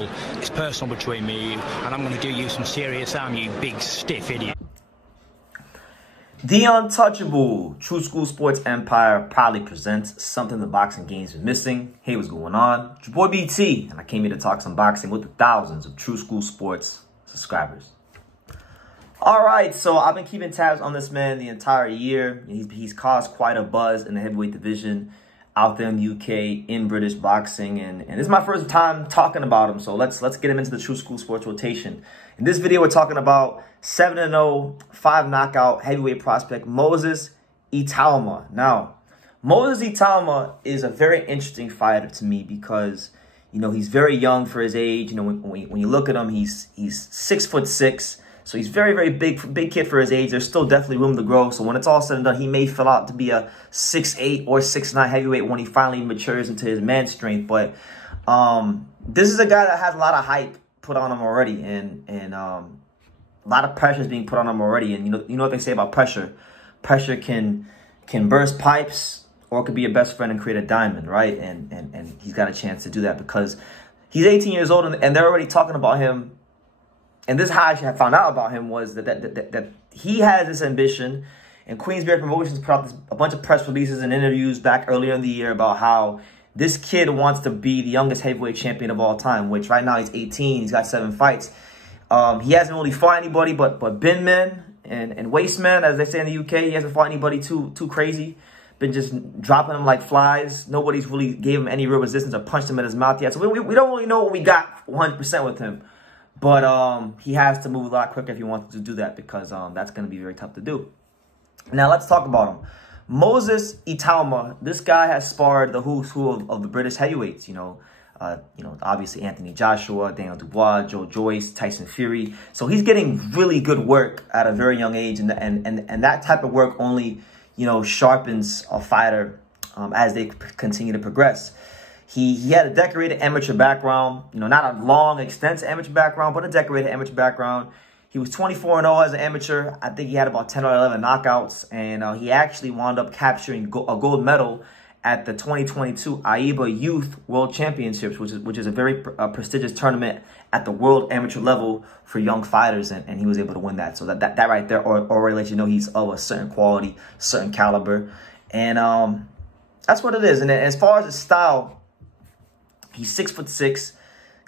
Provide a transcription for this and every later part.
It's personal between me and you, and I'm going to do you some serious harm, you big stiff idiot. The Untouchable True School Sports Empire proudly presents something the boxing game's been missing. Hey, what's going on? It's your boy BT, and I came here to talk some boxing with the thousands of True School Sports subscribers. All right, so I've been keeping tabs on this man the entire year. He's caused quite a buzz in the heavyweight division out there in the UK, in British boxing, and this is my first time talking about him, so let's get him into the True School Sports rotation. In this video, we're talking about 7-0, 5 knockout heavyweight prospect Moses Itauma. Now, Moses Itauma is a very interesting fighter to me because, you know, he's very young for his age. You know, when you look at him, he's 6'6", so he's very big kid for his age. There's still definitely room to grow. So when it's all said and done, he may fill out to be a 6'8" or 6'9" heavyweight when he finally matures into his man strength. But this is a guy that has a lot of hype put on him already, and a lot of pressure is being put on him already. And you know what they say about pressure? Pressure can burst pipes, or it could be a best friend and create a diamond, right? And he's got a chance to do that because he's 18 years old, and they're already talking about him. And this is how I actually found out about him, was that he has this ambition. And Queensberry Promotions put out a bunch of press releases and interviews back earlier in the year about how this kid wants to be the youngest heavyweight champion of all time, which right now he's 18. He's got 7 fights. He hasn't really fought anybody but bin men and waste men, as they say in the UK. He hasn't fought anybody too crazy. Been just dropping them like flies. Nobody's really gave him any real resistance or punched him in his mouth yet. So we don't really know what we got 100% with him. But he has to move a lot quicker if he wants to do that, because that's going to be very tough to do. Now, let's talk about him. Moses Itauma, this guy has sparred the who's who of the British heavyweights, you know, obviously Anthony Joshua, Daniel Dubois, Joe Joyce, Tyson Fury. So he's getting really good work at a very young age, and that type of work only, you know, sharpens a fighter as they continue to progress. He had a decorated amateur background, you know, not a long, extensive amateur background, but a decorated amateur background. He was 24-0 as an amateur. I think he had about 10 or 11 knockouts, and he actually wound up capturing a gold medal at the 2022 AIBA Youth World Championships, which is a very prestigious tournament at the world amateur level for young fighters, and he was able to win that. So that right there already lets you know he's of a certain quality, certain caliber, and that's what it is. And as far as his style, he's 6'6",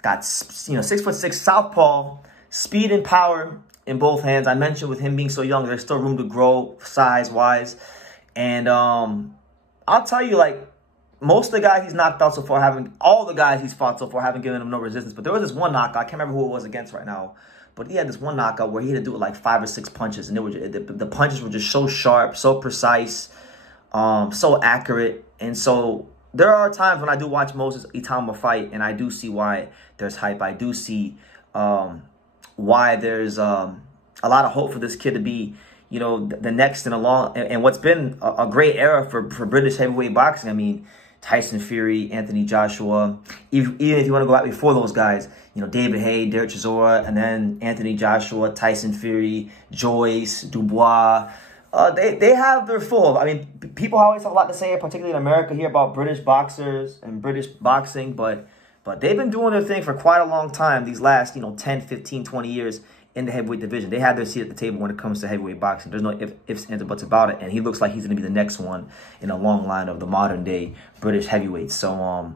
got, you know, 6'6", southpaw, speed and power in both hands. I mentioned with him being so young, there's still room to grow size-wise. And I'll tell you, like, most of the guys he's knocked out so far all the guys he's fought so far haven't given him no resistance. But there was this one knockout, I can't remember who it was against right now, but he had this one knockout where he had to do it like 5 or 6 punches. And the punches were just so sharp, so precise, so accurate. And so there are times when I do watch Moses Itauma fight, and I do see why there's hype. I do see why there's a lot of hope for this kid to be, you know, the next in a long, and what's been a great era for British heavyweight boxing. I mean, Tyson Fury, Anthony Joshua, even if you want to go out before those guys, you know, David Haye, Derek Chisora, and then Anthony Joshua, Tyson Fury, Joyce, Dubois. They have their full. I mean, people always have a lot to say, particularly in America, here about British boxers and British boxing, but they've been doing their thing for quite a long time, these last, you know, 10, 15, 20 years in the heavyweight division. They have their seat at the table when it comes to heavyweight boxing. There's no ifs, ands, or buts about it, and he looks like he's going to be the next one in a long line of the modern-day British heavyweights. So,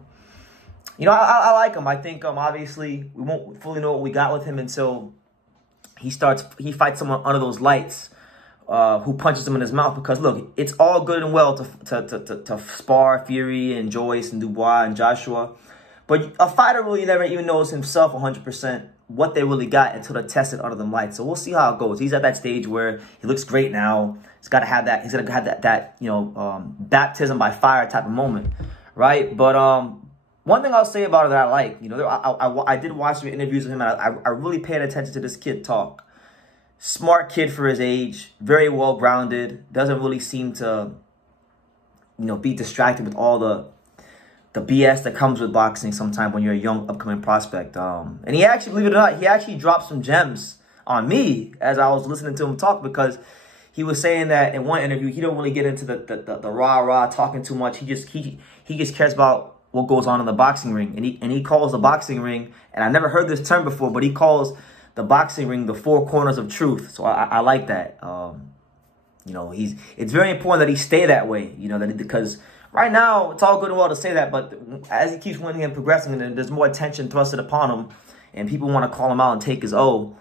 you know, I like him. I think, obviously, we won't fully know what we got with him until he fights someone under those lights, who punches him in his mouth. Because look, it's all good and well to spar Fury and Joyce and Dubois and Joshua, but a fighter really never even knows himself 100% what they really got until they're tested under the lights. So we'll see how it goes. He's at that stage where he looks great now. He's got to have that. He's got to have that you know, baptism by fire type of moment, right? But one thing I'll say about it that I like, you know, I did watch some interviews with him, and I really paid attention to this kid talk. Smart kid for his age, very well-grounded, doesn't really seem to, you know, be distracted with all the BS that comes with boxing sometimes when you're a young, upcoming prospect. And he actually, believe it or not, he actually dropped some gems on me as I was listening to him talk, because he was saying that in one interview, he don't really get into the rah-rah talking too much. He just cares about what goes on in the boxing ring. And he calls the boxing ring, and I never heard this term before, but he calls the boxing ring the four corners of truth. So I like that. You know, it's very important that he stay that way, you know, because right now it's all good and well to say that, but as he keeps winning and progressing, and there's more attention thrusted upon him, and people want to call him out and take his O.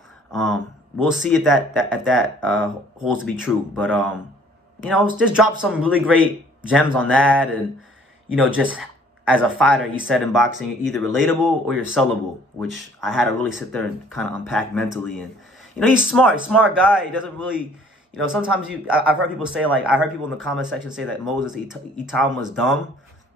We'll see if that holds to be true. But you know, just drop some really great gems on that, and you know, just as a fighter, he said in boxing, you're either relatable or you're sellable, which I had to really sit there and kind of unpack mentally. And you know, he's smart guy. He doesn't really. You know, sometimes I've heard people say, like, I heard people in the comment section say that Moses Itauma was dumb.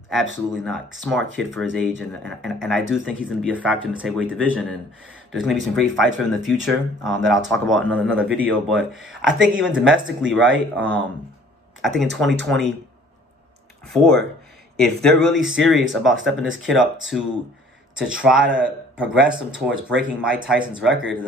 Absolutely not. Smart kid for his age. And I do think he's going to be a factor in the heavyweight division. And there's going to be some great fights for him in the future that I'll talk about in another video. But I think even domestically, right, I think in 2024, if they're really serious about stepping this kid up to try to progress him towards breaking Mike Tyson's record,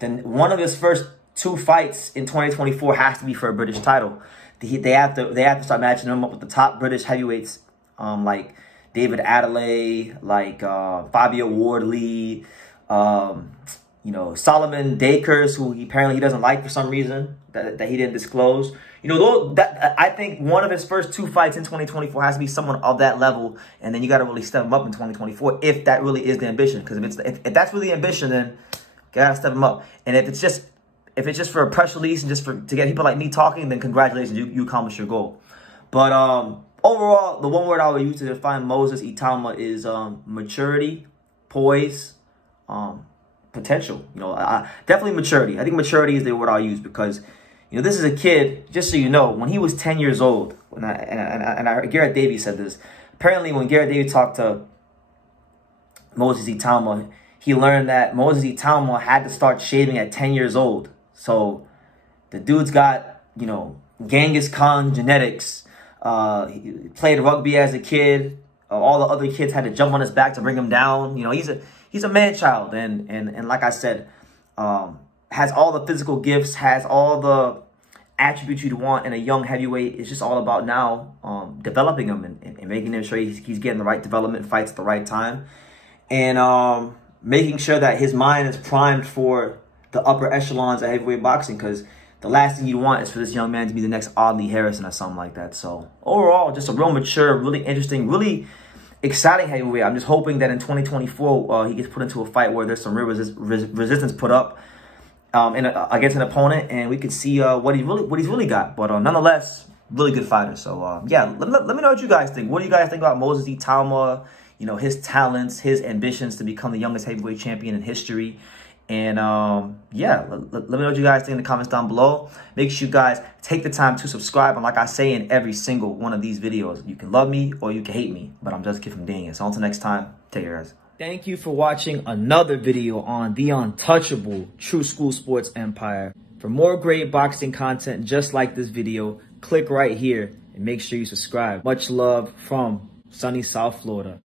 then one of his first 2 fights in 2024 has to be for a British title. They have to start matching him up with the top British heavyweights, like David Adelaide, like Fabio Wardley, you know, Solomon Dakers, who apparently he doesn't like for some reason that he didn't disclose. You know, I think one of his first 2 fights in 2024 has to be someone of that level, and then you got to really step him up in 2024 if that really is the ambition. Because if that's really the ambition, then you got to step him up. And if it's just for a press release and just to get people like me talking, then congratulations, you accomplished your goal. But overall, the one word I would use to define Moses Itauma is maturity, poise, potential. You know, definitely maturity. I think maturity is the word I'll use because, you know, this is a kid, just so you know, when he was 10 years old, and I heard Garrett Davies said this. Apparently, when Garrett Davies talked to Moses Itauma, he learned that Moses Itauma had to start shaving at 10 years old. So the dude's got, you know, Genghis Khan genetics. He played rugby as a kid. All the other kids had to jump on his back to bring him down. You know, he's a man-child, and like I said, has all the physical gifts, has all the attributes you'd want in a young heavyweight. It's just all about now developing him and making sure he's getting the right development fights at the right time, and making sure that his mind is primed for the upper echelons of heavyweight boxing, because the last thing you want is for this young man to be the next Audley Harrison or something like that. So overall, just a real mature, really interesting, really exciting heavyweight. I'm just hoping that in 2024 he gets put into a fight where there's some real resistance put up against an opponent, and we could see what he's really got. But nonetheless, really good fighter. So yeah, let me know what you guys think. What do you guys think about Moses Itauma? You know, his talents, his ambitions to become the youngest heavyweight champion in history. And yeah, let me know what you guys think in the comments down below. Make sure you guys take the time to subscribe. And like I say in every single one of these videos, you can love me or you can hate me, but I'm just a kid from Dang. So until next time, take care, guys. Thank you for watching another video on the untouchable True School Sports Empire. For more great boxing content just like this video, click right here and make sure you subscribe. Much love from sunny South Florida.